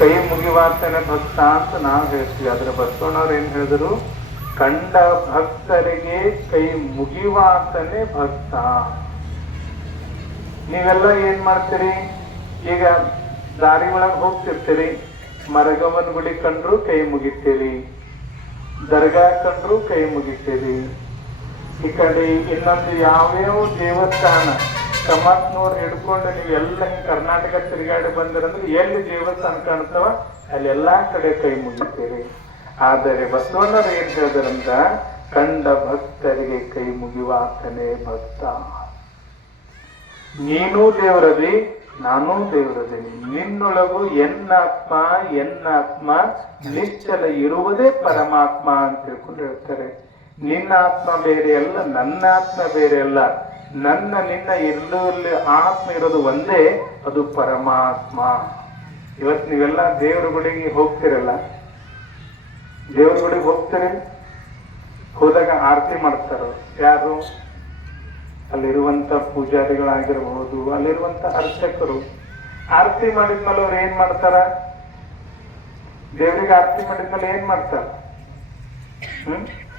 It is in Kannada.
ಕೈ ಮುಗಿವಾತನೆ ಭಕ್ತ ಅಂತ ನಾವು ಹೇಳ್ತೀವಿ. ಆದ್ರೆ ಬಸವಣ್ಣವ್ರು ಏನ್ ಹೇಳಿದ್ರು? ಕಂಡ ಭಕ್ತರಿಗೆ ಕೈ ಮುಗಿವಾತನೆ ಭಕ್ತ ನೀವೆಲ್ಲ ಏನ್ ಮಾಡ್ತೀರಿ? ಈಗ ದಾರಿ ಒಳಗ್ ಹೋಗ್ತಿರ್ತೀರಿ. ಮರಗವನ್ ಗುಡಿ ಕಂಡ್ರು ಕೈ ಮುಗಿತೀರಿ. ದರ್ಗಾ ಕಂಡ್ರು ಕೈ ಮುಗಿತೀರಿ. ಈ ಕಡೆ ಇನ್ನೊಂದು ಯಾವ್ಯಾವ ದೇವಸ್ಥಾನ? ಕಮತ್ನೂರ್ ಹಿಡ್ಕೊಂಡು ನೀವು ಎಲ್ಲ ಕರ್ನಾಟಕ ತಿರುಗಾಡಿ ಬಂದಿರಂದ್ರೆ ಎಲ್ಲಿ ದೇವಸ್ಥಾನ ಕಾಣ್ತಾವ ಅಲ್ಲಿ ಎಲ್ಲಾ ಕಡೆ ಕೈ ಮುಗಿತೀರಿ. ಆದರೆ ಬಸವಣ್ಣರು ಏನ್ ಹೇಳಿದ್ರಂತ, ಕಂಡ ಭಕ್ತರಿಗೆ ಕೈ ಮುಗಿವಾತನೇ ಭಕ್ತ. ನೀನೂ ದೇವರದಿ, ನಾನೂ ದೇವರದಿನಿ ನಿನ್ನೊಳಗು ಎನ್ನಾತ್ಮ ಎನ್ನಾತ್ಮ ನಿಶ್ಚಲ ಇರುವುದೇ ಪರಮಾತ್ಮ ಅಂತ ತಿಳ್ಕೊಂಡು ಹೇಳ್ತಾರೆ. ನಿನ್ನ ಆತ್ಮ ಬೇರೆ ಅಲ್ಲ, ನನ್ನ ಆತ್ಮ ಬೇರೆ ಅಲ್ಲ. ನನ್ನ ನಿನ್ನ ಎಲ್ಲರಲ್ಲಿ ಆತ್ಮ ಇರೋದು ಒಂದೇ, ಅದು ಪರಮಾತ್ಮ. ಇವತ್ತು ನೀವೆಲ್ಲ ದೇವರ ಗುಡಿಗೆ ಹೋಗ್ತಿರಲ್ಲ? ಗುಡಿಗೆ ಹೋಗ್ತೀರಿ? ಹೋದಾಗ ಆರತಿ ಮಾಡ್ತಾರ? ಯಾರು? ಅಲ್ಲಿರುವಂತ ಪೂಜಾರಿಗಳಾಗಿರಬಹುದು ಅಲ್ಲಿರುವಂತ ಅರ್ಚಕರು. ಆರತಿ ಮಾಡಿದ್ಮೇಲೆ ಅವ್ರು ಏನ್ ಮಾಡ್ತಾರ? ದೇವರಿಗೆ ಆರತಿ ಮಾಡಿದ್ಮೇಲೆ ಏನ್ ಮಾಡ್ತಾರ? ಹ್ಮ್?